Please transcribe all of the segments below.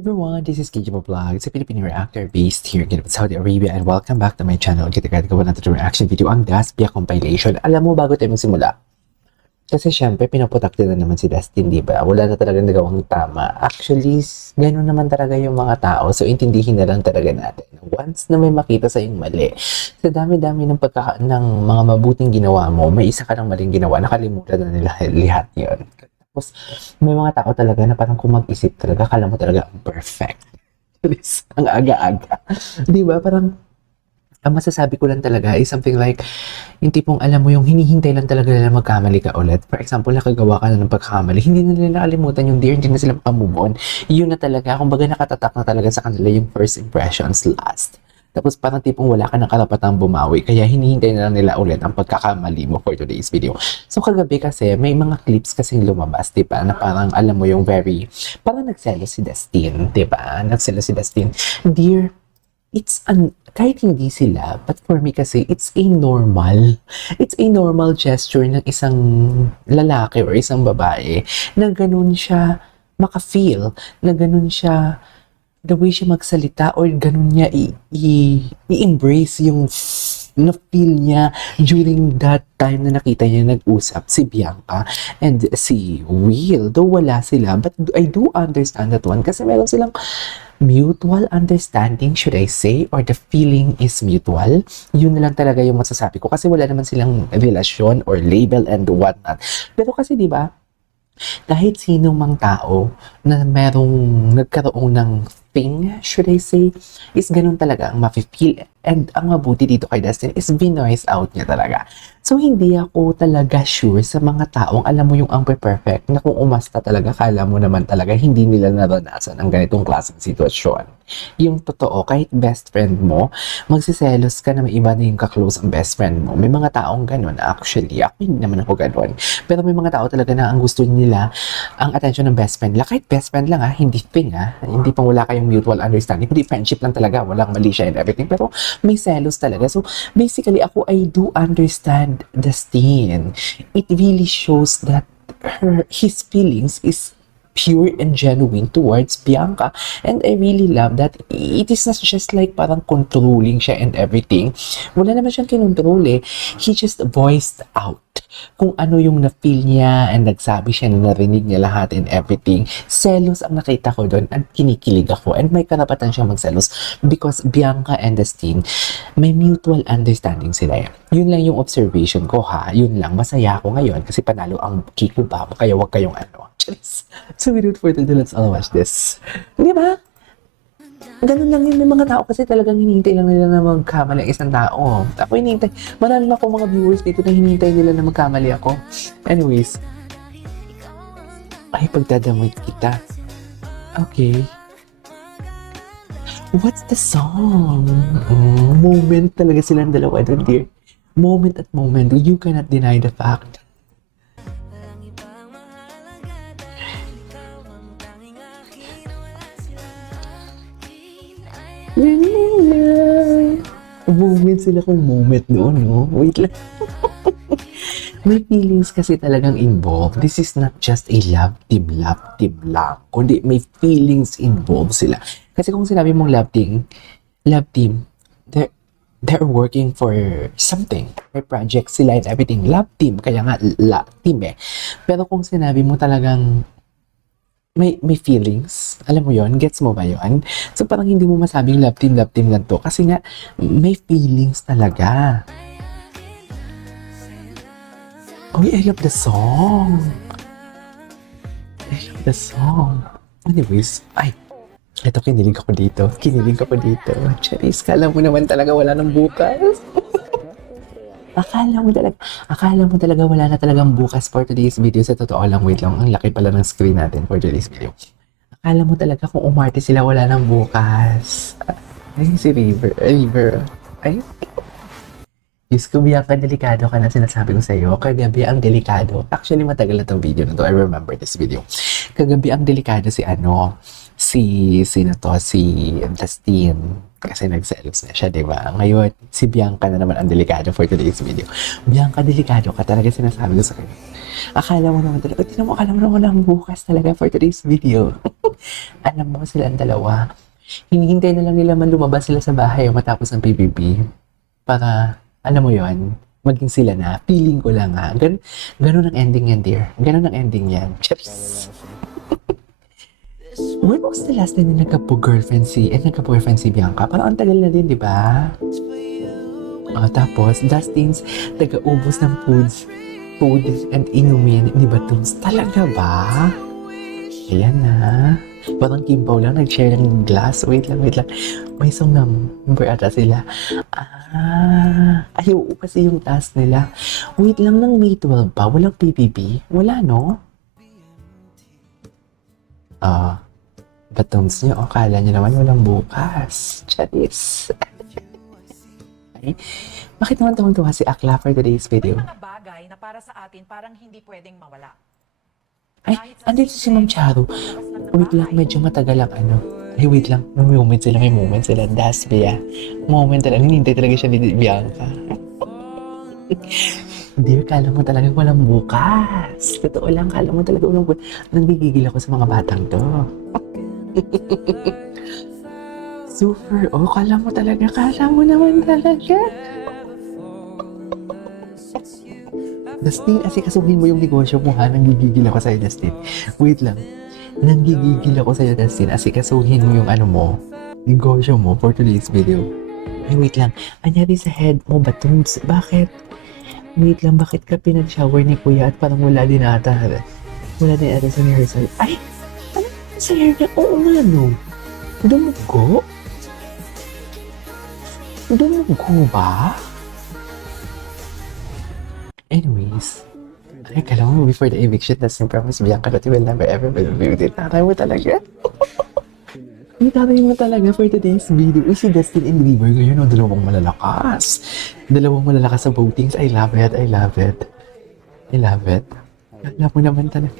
Everyone, this is Kijimo Vlog. It's a Filipino reactor based here in Saudi Arabia and welcome back to my channel. Kita gawa natin ng reaction video ang Daspia compilation. Alam mo, bago tayo magsimula, kasi syempre, pinaputak din na naman si Dustin, di ba? Wala na talaga nagawang tama. Actually, gano'n naman talaga yung mga tao. So, intindihin na lang talaga natin. Once na may makita sa yung mali, sa dami-dami ng mga mabuting ginawa mo, may isa ka ng maling ginawa, nakalimutan na nila lahat yun. Tapos, may mga tao talaga na parang kung mag-isip talaga, kala mo talaga perfect. Ang aga-aga. Di ba? Parang, ang masasabi ko lang talaga is something like, yung tipong alam mo yung hinihintay lang talaga nila magkamali ka ulit. For example, nakagawa ka na ng pagkakamali, hindi na nila nakalimutan yung dear, hindi na sila makamove on. Yun na talaga, kumbaga nakatatak na talaga sa kanila yung first impressions last. Tapos parang tipong wala ka ng karapatang bumawi, kaya hinihintay na lang nila ulit ang pagkakamali mo for today's video. So kagabi kasi, may mga clips kasing lumabas, diba, na parang alam mo yung parang nagselos si Dustin, diba? Nagselos si Dustin. Dear, kahit hindi sila, but for me kasi, it's a normal gesture ng isang lalaki or isang babae na ganun siya maka-feel, na ganun siya, the way siya magsalita or ganun niya i-embrace yung na-feel niya during that time na nakita niya nag-usap si Bianca and si Will. Though wala sila, but I do understand that one kasi meron silang mutual understanding, should I say, or the feeling is mutual. Yun na lang talaga yung masasabi ko kasi wala naman silang relasyon or label and whatnot. Pero kasi di ba, kahit sino mang tao na nagkaroon ng thing, should I say, is ganun talaga ang mafe-feel. And ang mabuti dito kay Dustin is binoise out niya talaga. So, hindi ako talaga sure sa mga taong alam mo yung ang perfect na kung umasta talaga, kala mo naman talaga hindi nila naranasan ang ganitong klaseng sitwasyon. Yung totoo, kahit best friend mo, magsiselos ka na may iba na yung kaklose ang best friend mo. May mga taong ganun. Actually, ako hindi naman ako ganun. Pero may mga tao talaga na ang gusto nila ang attention ng best friend nila. Kahit best friend lang hindi thing hindi pang wala kayong mutual understanding. Hindi friendship lang talaga. Walang mali siya and everything. Pero may selos talaga. So, basically, I do understand Dustin. It really shows that his feelings is pure and genuine towards Bianca. And I really love that it is not just like parang controlling siya and everything. Wala naman siyang kinontrol He just voiced out kung ano yung na-feel niya and nagsabi siya na narinig niya lahat and everything. Selos ang nakita ko doon at kinikilig ako and may karapatan siya magselos because Bianca and Dustin, may mutual understanding sila Yun lang yung observation ko Yun lang. Masaya ako ngayon kasi panalo ang Kiko Babo kaya wag kayong So without further ado, let's all watch this. Di ba? Ganun lang yun. May mga tao kasi talagang hinihintay lang nila na magkamali ang isang tao. Ako hinihintay. Marami na akong mga viewers dito na hinihintay nila na magkamali ako. Anyways. Ay, pagdadamay kita. Okay. What's the song? Moment talaga silang dalawa doon, dear. Moment at moment. You cannot deny the fact. Moment sila kung moment noon, no? Wait lang. May feelings kasi talagang involved. This is not just a love team lang. Kundi may feelings involved sila. Kasi kung sinabi mong love team, they're working for something. May project sila and everything. Love team, kaya nga love team Pero kung sinabi mo talagang may feelings. Alam mo yon, gets mo ba yon? So parang hindi mo masabing love team lang to. Kasi nga, may feelings talaga. Oh, I love the song. I love the song. Anyways, kinilig ako dito. Charis, kala mo naman talaga wala nang bukas. Akala mo talaga wala na talagang bukas for today's video. Sa totoo lang, wait lang, ang laki pala ng screen natin for today's video. Akala mo talaga kung umarte sila wala nang bukas. Ay, si River. Ay, Diyos ko, Bianca, delikado ka na sinasabi ko sa'yo. Kagabi ang delikado. Actually, matagal na tong video na to. I remember this video. Kagabi ang delikado sino to? Si Dustin. Kasi nagselos na siya, di ba? Ngayon, si Bianca na naman ang delikado for today's video. Bianca, delikado ka talaga sinasabi ko sa'yo. Akala mo naman talaga, akala mo naman ang bukas talaga for today's video. Alam mo, silang dalawa. Hinihintay na lang nila man lumabas sila sa bahay matapos ng PBB. Para alam mo yon, maging sila na. Feeling ko lang ha. Ganun ang ending yan, dear. Ganun ang ending yan. Cheers! When was the last time na nagka-boyfriend si Bianca? Parang ang tagal na din, di ba? Tapos, Dustin's taga-ubos ng food and inumin, di ba, Toons? Talaga ba? Ayan na. Parang Kimpaw lang, nag-share ng glass. Wait lang. May isang number ata sila. Ay, oo, kasi yung task nila. Wait lang, ng May 12 pa? Walang PBB? Wala, no? Batons nyo, akala nyo naman walang bukas. Charis. Ay, bakit naman tuwang-tuwa si Akla for today's video? May mga bagay na para sa atin parang hindi pwedeng mawala. Ay, andito si Ma'am Charo. Wait lang, medyo matagal ang ano. Ay, wait lang. May moment sila. Dasbia. Moment talaga. Hinintay talaga siya ni Bianca. Hindi, kala mo talaga walang bukas. Totoo lang, kala mo talaga walang bukas. Nanggigigil ako sa mga batang to. Super. Kala mo naman talaga. Dustin, asikasuhin mo yung negosyo mo ha. Nanggigigil ako sa'yo, Dustin. Wait lang. Nanggigigil ako sa'yo, Dustin. Asikasuhin mo yung negosyo mo for today's video. Ay, wait lang. Anyari sa head mo, Batoons? Bakit? Wait lang, bakit ka pinag-shower ni Kuya at parang wala din ata? Wala din ata sa rehearsal. Ay! Ano sa hair niya? Oo nga, no? Dumugo? Dumugo ba? Anyways, ay, kala mo before the eviction, that's yung promise Bianca that you will never ever be with it. Tatay mo talaga. Tatay mo talaga for today's video. Uy, si Dustin and Weaver ngayon, dalawang malalakas. Dalawang malalakas sa votings. I love it. Kala mo naman talaga.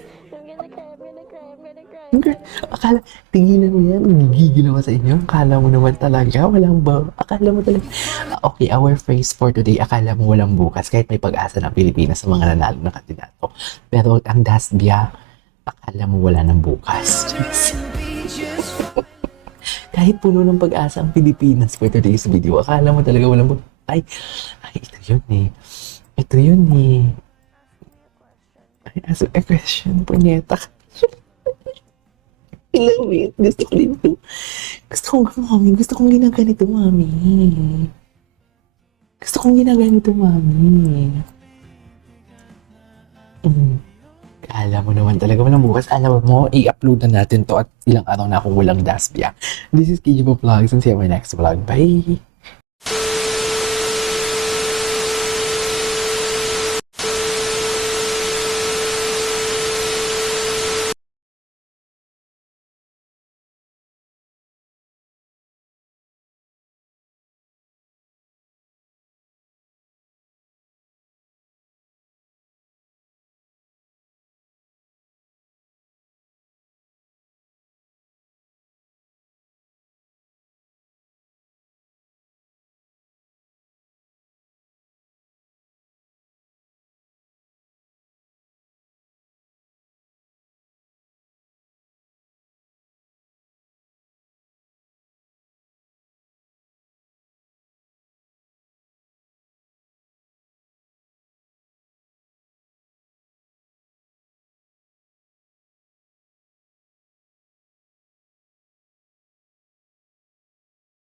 Akala, tinginan mo yan, gigigil ako sa inyo. Akala mo naman talaga, walang ba? Akala mo talaga. Okay, our phrase for today, akala mo walang bukas kahit may pag-asa ng Pilipinas sa mga nanalo na kandidato. Pero ang Dasbia, akala mo wala ng bukas. Kahit puno ng pag-asa ang Pilipinas for today's video, akala mo talaga walang bukas. Ay, ito yun eh. Ay, ask a question, punyeta. I love it. Gusto ko din ito. Gusto kong ginaganito, mami. Kala mo naman talaga walang bukas. Alam mo, i-upload na natin to at ilang araw na akong walang Dasbia. This is KJ Vlogs and see you in my next vlog. Bye!